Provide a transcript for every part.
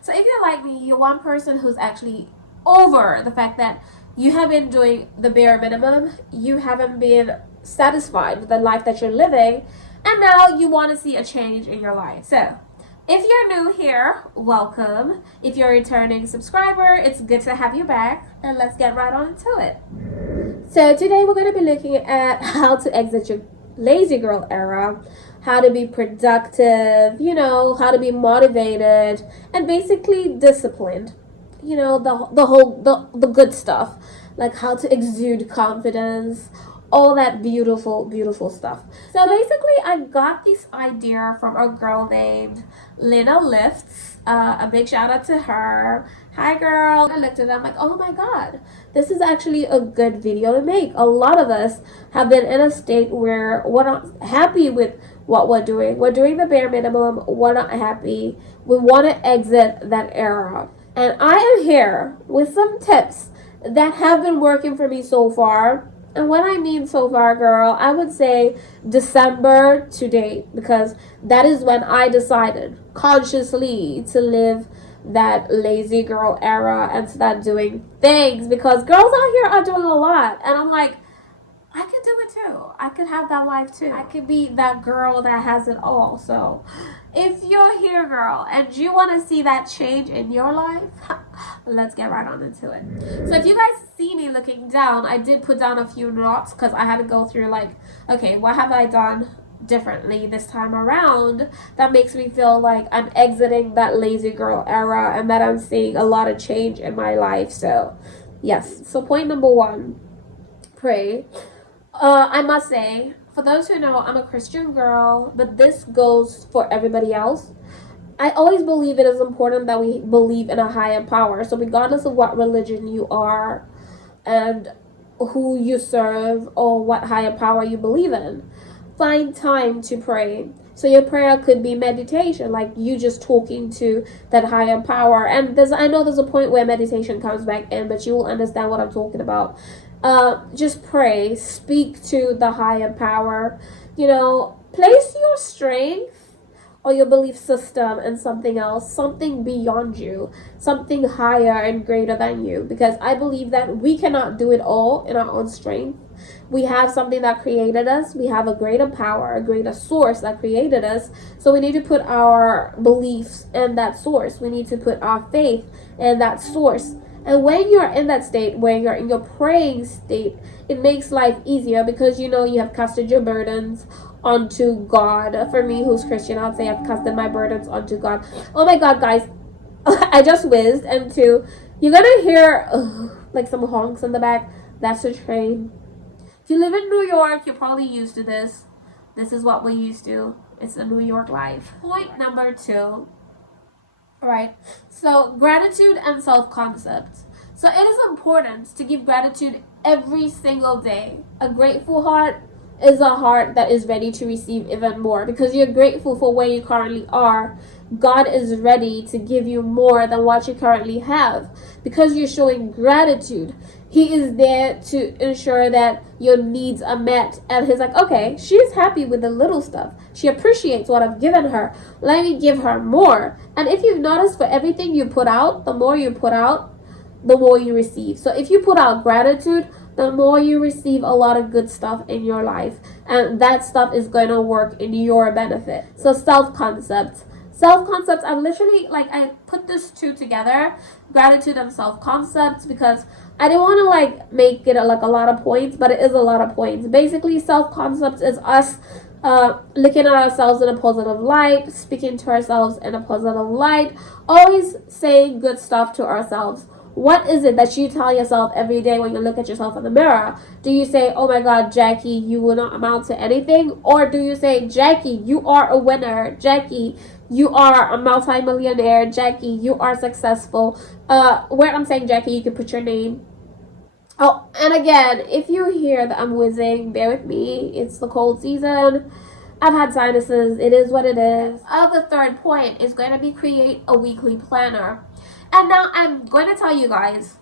So if you're like me, you're one person who's actually over the fact that you have been doing the bare minimum, you haven't been satisfied with the life that you're living, and now you want to see a change in your life. So if you're new here, welcome. If you're a returning subscriber, it's good to have you back, and let's get right on into it. So today we're going to be looking at how to exit your lazy girl era, how to be productive, how to be motivated, and basically disciplined. The good stuff, like how to exude confidence, all that beautiful stuff. So basically I got this idea from a girl named lenalifts. A big shout out to her. Hi girl. I looked at it, I'm like, oh my god, this is actually a good video to make. A lot of us have been in a state where we're not happy with what we're doing. We're doing the bare minimum. We're not happy. We want to exit that era. And I am here with some tips that have been working for me so far. And when I mean so far, girl, I would say December to date, because that is when I decided consciously to live that lazy girl era and start doing things, because girls out here are doing a lot. And I'm like, I could do it too. I could have that life too. I could be that girl that has it all. So if you're here, girl, and you want to see that change in your life, let's get right on into it. So if you guys see me looking down, I did put down a few notes because I had to go through like, okay, what have I done differently this time around that makes me feel like I'm exiting that lazy girl era and that I'm seeing a lot of change in my life. So yes, so point number 1, pray. I must say, for those who know, I'm a Christian girl, but this goes for everybody else. I always believe it is important that we believe in a higher power. So regardless of what religion you are and who you serve or what higher power you believe in, find time to pray. So your prayer could be meditation, like you just talking to that higher power. And I know there's a point where meditation comes back in, but you will understand what I'm talking about. Just pray, speak to the higher power, place your strength or your belief system in something else, something beyond you, something higher and greater than you, because I believe that we cannot do it all in our own strength. We have something that created us. We have a greater power, a greater source that created us. So we need to put our beliefs in that source. We need to put our faith in that source. And when you're in that state, when you're in your praying state, it makes life easier because you have casted your burdens onto God. For me, who's Christian, I'd say I've casted my burdens onto God. Oh my God, guys, I just whizzed into, you're gonna hear like some honks in the back. That's a train. If you live in New York, you're probably used to this. This is what we're used to. It's a New York life. Point number 2. Right, so gratitude and self-concept. So it is important to give gratitude every single day. A grateful heart is a heart that is ready to receive even more, because you're grateful for where you currently are. God is ready to give you more than what you currently have because you're showing gratitude. He is there to ensure that your needs are met. And he's like, okay, she's happy with the little stuff. She appreciates what I've given her. Let me give her more. And if you've noticed, for everything you put out, the more you put out, the more you receive. So if you put out gratitude, the more you receive a lot of good stuff in your life. And that stuff is going to work in your benefit. So self-concept. Self-concept, I literally, I put this 2 together, gratitude and self-concept, because I didn't want to, make it, a lot of points, but it is a lot of points. Basically, self-concept is us looking at ourselves in a positive light, speaking to ourselves in a positive light, always saying good stuff to ourselves. What is it that you tell yourself every day when you look at yourself in the mirror? Do you say, oh my God, Jackie, you will not amount to anything? Or do you say, Jackie, you are a winner. Jackie, you are a multi-millionaire. Jackie, you are successful. Where I'm saying Jackie, you can put your name. Oh, and again, if you hear that I'm whizzing, bear with me. It's the cold season. I've had sinuses. It is what it is. The third point is going to be create a weekly planner. And now I'm going to tell you guys,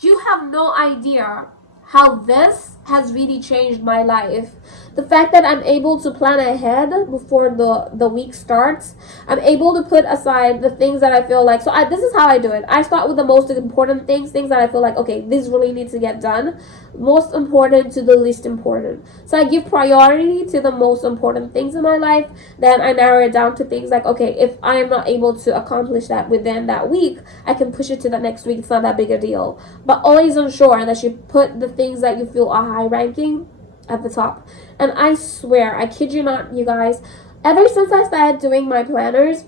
you have no idea how this has really changed my life. The fact that I'm able to plan ahead before the week starts, I'm able to put aside the things that I feel like, this is how I do it. I start with the most important things that I feel like, okay, this really needs to get done, most important to the least important. So I give priority to the most important things in my life. Then I narrow it down to things like, okay, if I am not able to accomplish that within that week, I can push it to the next week. It's not that big a deal. But always ensure that you put the things that you feel are high ranking at the top. And I swear, I kid you not, you guys, ever since I started doing my planners,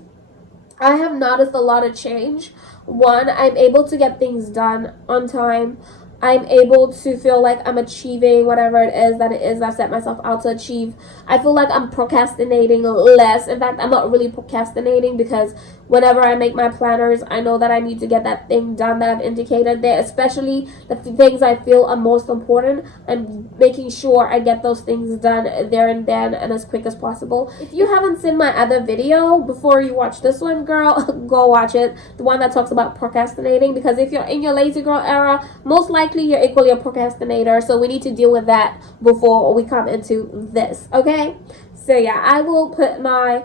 I have noticed a lot of change. One, I'm able to get things done on time. I'm able to feel like I'm achieving whatever it is that I set myself out to achieve. I feel like I'm procrastinating less. In fact, I'm not really procrastinating, because whenever I make my planners, I know that I need to get that thing done that I've indicated there, especially the things I feel are most important. I'm making sure I get those things done there and then and as quick as possible. If you haven't seen my other video before you watch this one, girl, go watch it. The one that talks about procrastinating, because if you're in your lazy girl era, most likely you're equally a procrastinator. So we need to deal with that before we come into this, okay? So yeah, I will put my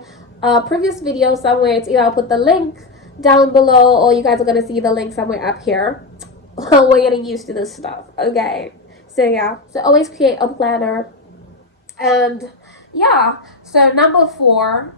previous video somewhere. It's either I'll put the link down below, or you guys are gonna see the link somewhere up here. We're getting used to this stuff, okay? So yeah, so always create a planner. And yeah, so number four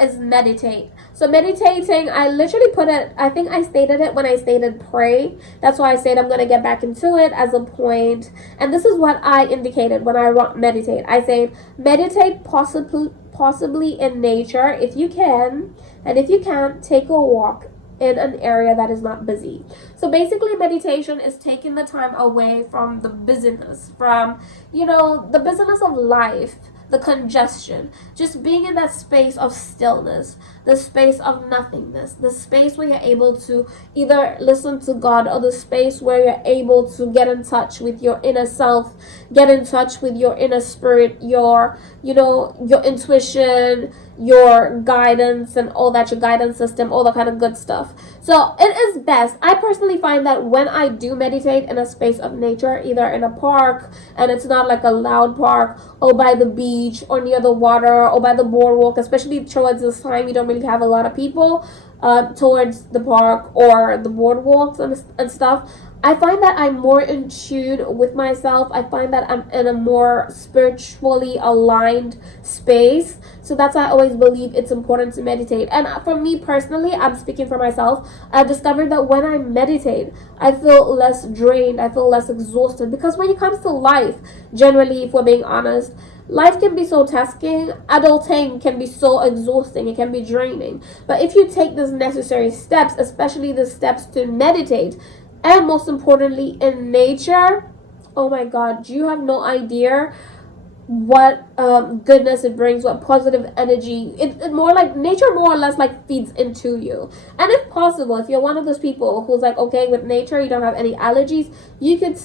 is meditate. So meditating, I literally put it, I think I stated it when I stated pray. That's why I said I'm going to get back into it as a point. And this is what I indicated when I meditate. I say meditate possibly in nature if you can, and if you can't, take a walk in an area that is not busy. So basically, meditation is taking the time away from the busyness, from, the busyness of life, the congestion, just being in that space of stillness, the space of nothingness, the space where you're able to either listen to God, or the space where you're able to get in touch with your inner self, get in touch with your inner spirit, your intuition, your guidance, and all that, your guidance system, all that kind of good stuff. So it is best. I personally find that when I do meditate in a space of nature, either in a park, and it's not like a loud park, or by the beach, or near the water, or by the boardwalk, especially towards this time, you don't really have a lot of people towards the park or the boardwalks and stuff. I find that I'm more in tune with myself. I find that I'm in a more spiritually aligned space. So that's why I always believe it's important to meditate. And for me personally, I'm speaking for myself, I've discovered that when I meditate, I feel less drained, I feel less exhausted. Because when it comes to life, generally, if we're being honest, life can be so tasking, adulting can be so exhausting, it can be draining. But if you take these necessary steps, especially the steps to meditate, and most importantly in nature, oh my god, you have no idea what goodness it brings, what positive energy. It more like nature more or less like feeds into you. And if possible, if you're one of those people who's like okay with nature, you don't have any allergies, you could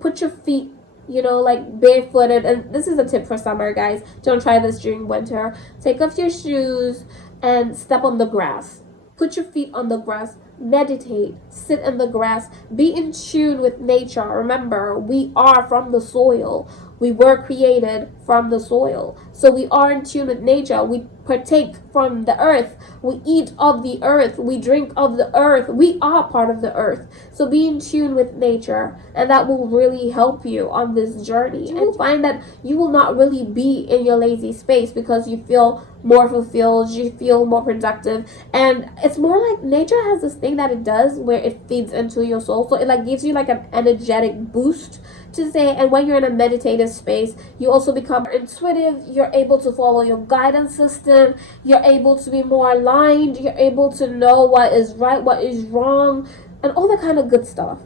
put your feet like barefooted. And this is a tip for summer, guys, don't try this during winter. Take off your shoes and step on the grass. Put your feet on the grass, meditate, sit in the grass, be in tune with nature. Remember, we are from the soil. We were created from the soil. So we are in tune with nature. We partake from the earth. We eat of the earth. We drink of the earth. We are part of the earth. So be in tune with nature, and that will really help you on this journey. And find that you will not really be in your lazy space, because you feel more fulfilled, you feel more productive. And it's more like nature has this thing that it does where it feeds into your soul. So it like gives you like an energetic boost to say. And when you're in a meditative space, you also become intuitive. You're able to follow your guidance system. You're able to be more aligned. You're able to know what is right, what is wrong, and all the kind of good stuff.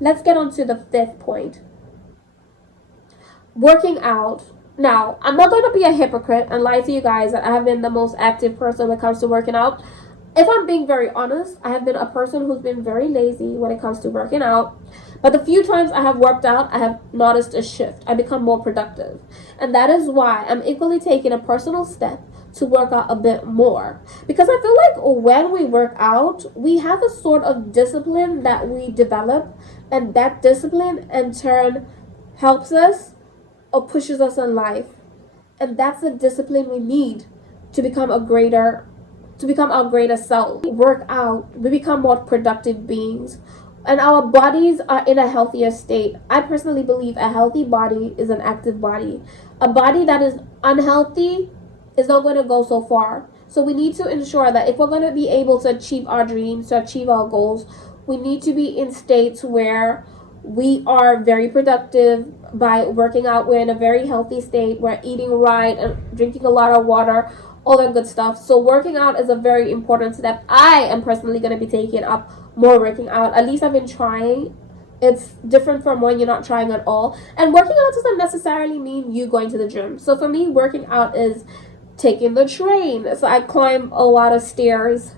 Let's get on to the fifth point. Working out. Now, I'm not going to be a hypocrite and lie to you guys that I have been the most active person when it comes to working out. If I'm being very honest, I have been a person who's been very lazy when it comes to working out. But the few times I have worked out, I have noticed a shift. I become more productive. And that is why I'm equally taking a personal step to work out a bit more. Because I feel like when we work out, we have a sort of discipline that we develop, and that discipline in turn helps us or pushes us in life. And that's the discipline we need to become a greater to become our greater self. We work out, we become more productive beings, and our bodies are in a healthier state. I personally believe a healthy body is an active body. A body that is unhealthy is not going to go so far. So we need to ensure that if we're going to be able to achieve our dreams, to achieve our goals, we need to be in states where we are very productive by working out. We're in a very healthy state. We're eating right and drinking a lot of water, all that good stuff. So working out is a very important step. I am personally going to be taking up more working out. At least I've been trying. It's different from when you're not trying at all. And working out doesn't necessarily mean you going to the gym. So for me, working out is taking the train. So I climb a lot of stairs,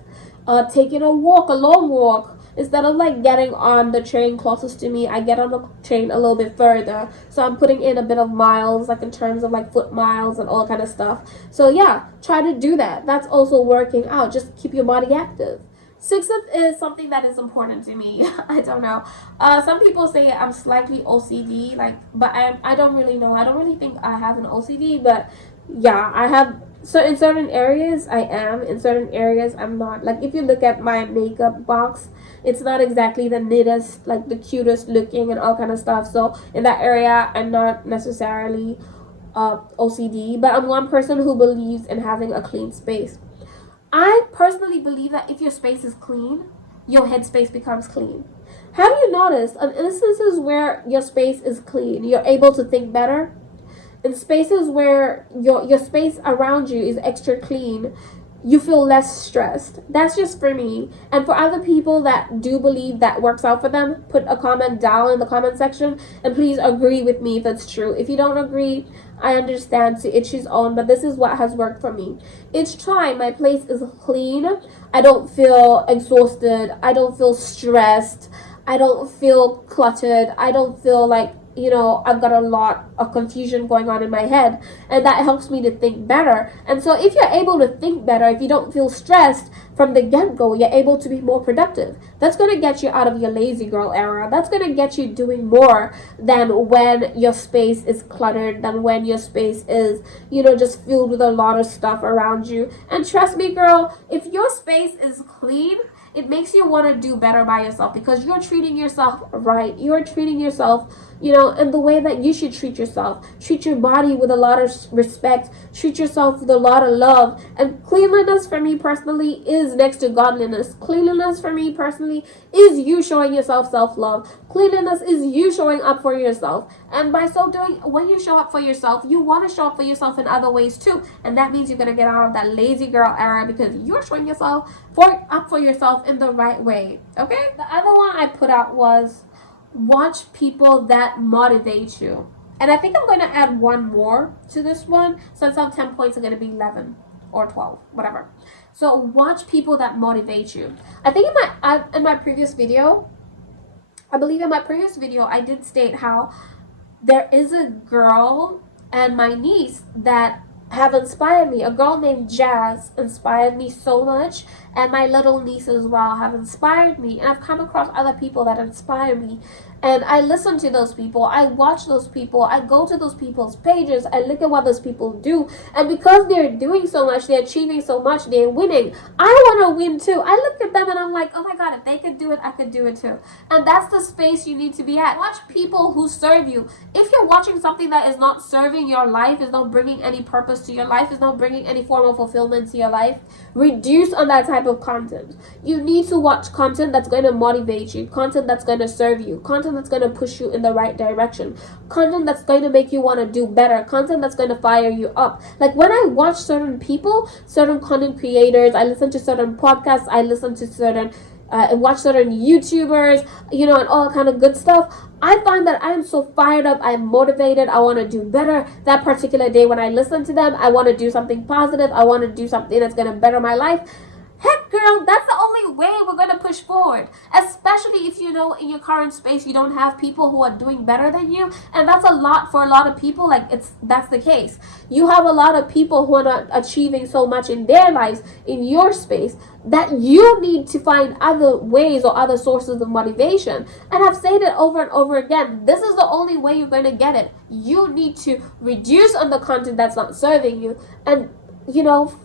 taking a walk, a long walk. Instead of like getting on the train closest to me, I get on the train a little bit further. So I'm putting in a bit of miles, like in terms of like foot miles and all kind of stuff. So yeah, try to do that. That's also working out. Just keep your body active. Sixth is something that is important to me. I don't know. Some people say I'm slightly OCD, but I don't really know. I don't really think I have an OCD, but yeah, I have. So in certain areas I am, in certain areas I'm not. Like if you look at my makeup box, it's not exactly the neatest, like the cutest looking and all kind of stuff. So in that area I'm not necessarily OCD, but I'm one person who believes in having a clean space. I personally believe that if your space is clean, your headspace becomes clean. Have you noticed in instances where your space is clean, you're able to think better? In spaces where your space around you is extra clean, you feel less stressed. That's just for me. And for other people that do believe that works out for them, put a comment down in the comment section and please agree with me if it's true. If you don't agree, I understand, to each his own, but this is what has worked for me. Each time my place is clean, I don't feel exhausted, I don't feel stressed, I don't feel cluttered, I don't feel like I've got a lot of confusion going on in my head, and that helps me to think better. And so if you're able to think better, if you don't feel stressed from the get-go, you're able to be more productive. That's going to get you out of your lazy girl era. That's going to get you doing more than when your space is cluttered, than when your space is, just filled with a lot of stuff around you. And trust me, girl, if your space is clean, it makes you want to do better by yourself because you're treating yourself right. You're treating yourself, in the way that you should treat yourself. Treat your body with a lot of respect. Treat yourself with a lot of love. And cleanliness for me personally is next to godliness. Cleanliness for me personally is you showing yourself self-love. Cleanliness is you showing up for yourself. And by so doing, when you show up for yourself, you want to show up for yourself in other ways too. And that means you're going to get out of that lazy girl era because you're showing yourself up for yourself in the right way. Okay? The other one I put out was watch people that motivate you. And I think I'm going to add one more to this one, since our 10 points are going to be 11 or 12, whatever. So watch people that motivate you. I think in my previous video, I did state how there is a girl and my niece that have inspired me. A girl named Jazz inspired me so much, and my little niece as well have inspired me. And I've come across other people that inspire me, and I listen to those people, I watch those people, I go to those people's pages, I look at what those people do, and because they're doing so much, they're achieving so much, they're winning, I want to win too. I look at them and I'm like, oh my god, if they could do it, I could do it too. And that's the space you need to be at. Watch people who serve you. If you're watching something that is not serving your life, is not bringing any purpose to your life, is not bringing any form of fulfillment to your life, reduce on that type of content. You need to watch content that's going to motivate you, content that's going to serve you, content that's going to push you in the right direction, content that's going to make you want to do better, content that's going to fire you up. Like when I watch certain people, certain content creators, I listen to certain podcasts, I listen to certain and watch certain YouTubers, and all kind of good stuff, I find that I am so fired up, I am motivated, I want to do better. That particular day when I listen to them, I want to do something positive, I want to do something that's going to better my life. Heck, girl, that's the only way we're going to push push forward, especially if you know in your current space you don't have people who are doing better than you. And that's a lot for a lot of people. Like, that's the case. You have a lot of people who are not achieving so much in their lives in your space that you need to find other ways or other sources of motivation. And I've said it over and over again, this is the only way you're going to get it. You need to reduce on the content that's not serving you, and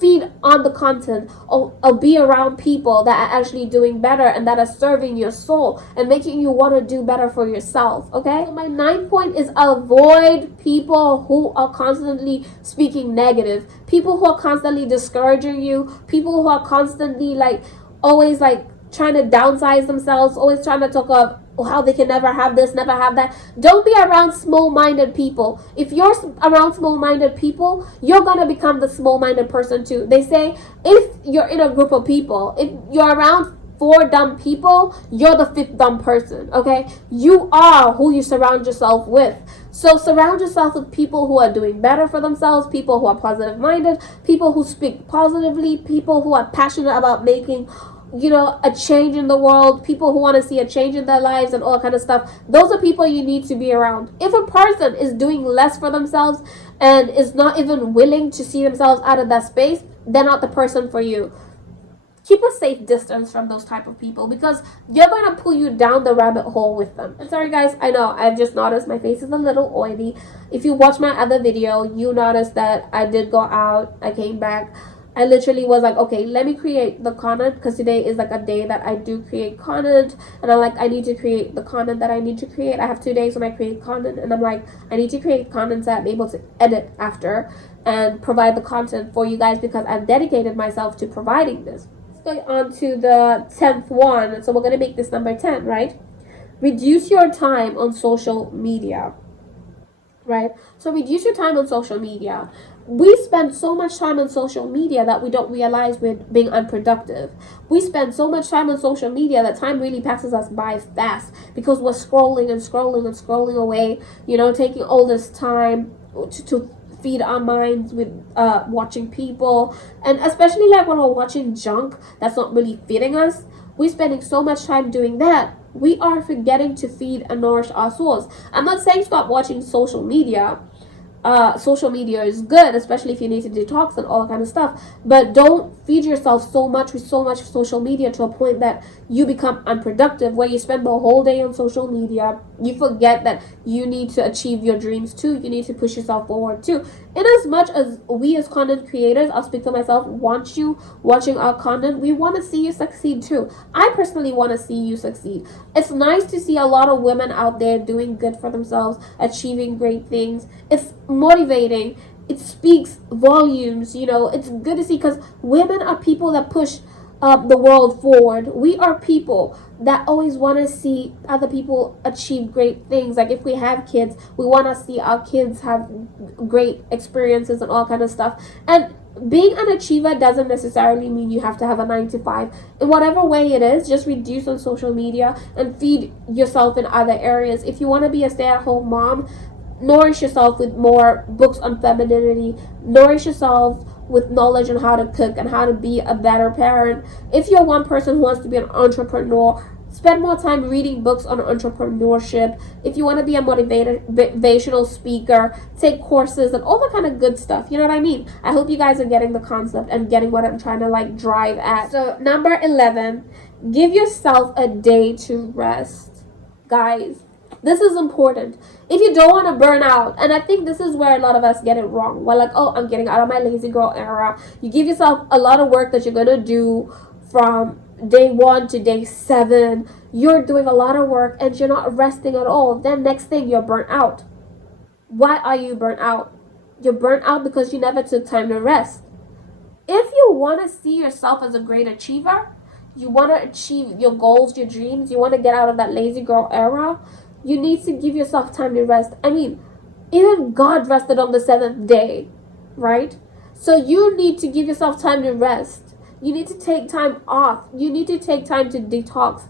feed on the content, or be around people that are actually doing better and that are serving your soul and making you want to do better for yourself. Okay, so my 9th point is avoid people who are constantly speaking negative, people who are constantly discouraging you, people who are constantly always trying to downsize themselves, always trying to talk about how they can never have this, never have that. Don't be around small-minded people. If you're around small-minded people, you're going to become the small-minded person too. They say if you're in a group of people, if you're around 4 dumb people, you're the 5th dumb person. Okay, you are who you surround yourself with. So surround yourself with people who are doing better for themselves, people who are positive-minded, people who speak positively, people who are passionate about making a change in the world, people who want to see a change in their lives and all that kind of stuff. Those are people you need to be around. If a person is doing less for themselves and is not even willing to see themselves out of that space, they're not the person for you. Keep a safe distance from those type of people, because they're going to pull you down the rabbit hole with them. And sorry guys, I know I've just noticed my face is a little oily. If you watch my other video, you noticed that I did go out, I came back. I literally was like, okay, let me create the content, because today is a day that I do create content, and I'm like, I need to create the content that I need to create. I have 2 days when I create content, and I'm like, I need to create content so I'm able to edit after and provide the content for you guys, because I've dedicated myself to providing this. Let's go on to the 10th one. So we're going to make this number 10, right? Reduce your time on social media. Right? So reduce your time on social media. We spend so much time on social media that we don't realize we're being unproductive. We spend so much time on social media that time really passes us by fast, because we're scrolling and scrolling and scrolling away, taking all this time to feed our minds with watching people. And especially when we're watching junk that's not really feeding us, we're spending so much time doing that. We are forgetting to feed and nourish our souls. I'm not saying stop watching social media. Social media is good, especially if you need to detox and all that kind of stuff. But don't feed yourself so much with so much social media to a point that you become unproductive, where you spend the whole day on social media. You forget that you need to achieve your dreams too. You need to push yourself forward too. In as much as we as content creators, I'll speak for myself, want you watching our content, we want to see you succeed too. I personally want to see you succeed. It's nice to see a lot of women out there doing good for themselves, achieving great things. It's motivating. It speaks volumes. It's good to see, because women are people that push the world forward. We are people that always want to see other people achieve great things. Like if we have kids, we want to see our kids have great experiences and all kind of stuff. And being an achiever doesn't necessarily mean you have to have a 9 to 5. In whatever way it is, just reduce on social media and feed yourself in other areas. If you want to be a stay-at-home mom, nourish yourself with more books on femininity. Nourish yourself with knowledge on how to cook and how to be a better parent. If you're one person who wants to be an entrepreneur, spend more time reading books on entrepreneurship. If you want to be a motivational speaker, take courses and all that kind of good stuff. You know what I mean? I hope you guys are getting the concept and getting what I'm trying to drive at. So number 11, give yourself a day to rest. Guys, this is important. If you don't want to burn out, and I think this is where a lot of us get it wrong. We're like, oh, I'm getting out of my lazy girl era. You give yourself a lot of work that you're going to do from day 1 to day 7. You're doing a lot of work and you're not resting at all. Then next thing, you're burnt out. Why are you burnt out? You're burnt out because you never took time to rest. If you want to see yourself as a great achiever, you want to achieve your goals, your dreams, you want to get out of that lazy girl era, you need to give yourself time to rest. I mean, even God rested on the 7th day, right? So you need to give yourself time to rest. You need to take time off. You need to take time to detox.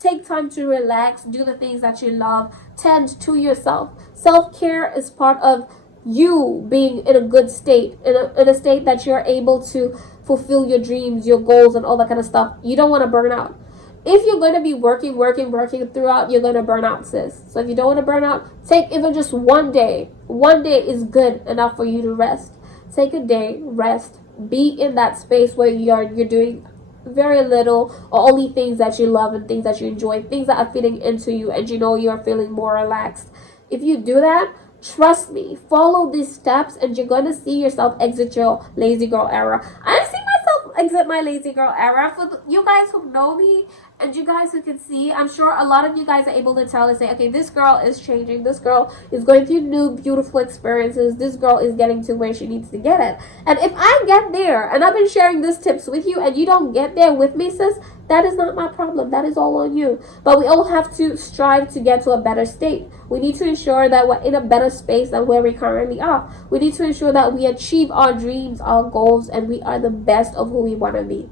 Take time to relax. Do the things that you love. Tend to yourself. Self-care is part of you being in a good state, in a state that you're able to fulfill your dreams, your goals, and all that kind of stuff. You don't want to burn out. if you're going to be working throughout, you're going to burn out, sis. So if you don't want to burn out, take even just one day. One day is good enough for you to rest. Take a day, rest, be in that space where you're doing very little or only things that you love and things that you enjoy, things that are fitting into you, and you know you're feeling more relaxed. If you do that, trust me, follow these steps and you're going to see yourself exit your lazy girl era. I've seen myself exit my lazy girl era. For you guys who know me and you guys who can see, I'm sure a lot of you guys are able to tell and say, okay, this girl is changing, this girl is going through new beautiful experiences, this girl is getting to where she needs to get at. And if I get there, and I've been sharing these tips with you, and you don't get there with me, sis, that is not my problem. That is all on you. But we all have to strive to get to a better state. We need to ensure that we're in a better space than where we currently are. We need to ensure that we achieve our dreams, our goals, and we are the best of who we want to be.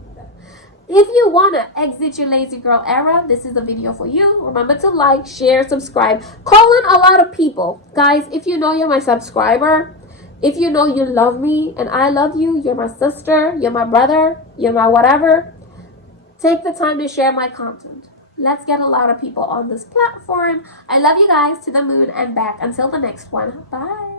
If you want to exit your lazy girl era, this is the video for you. Remember to like, share, subscribe. Call in a lot of people. Guys, if you know you're my subscriber, if you know you love me and I love you, you're my sister, you're my brother, you're my whatever, take the time to share my content. Let's get a lot of people on this platform. I love you guys to the moon and back. Until the next one. Bye.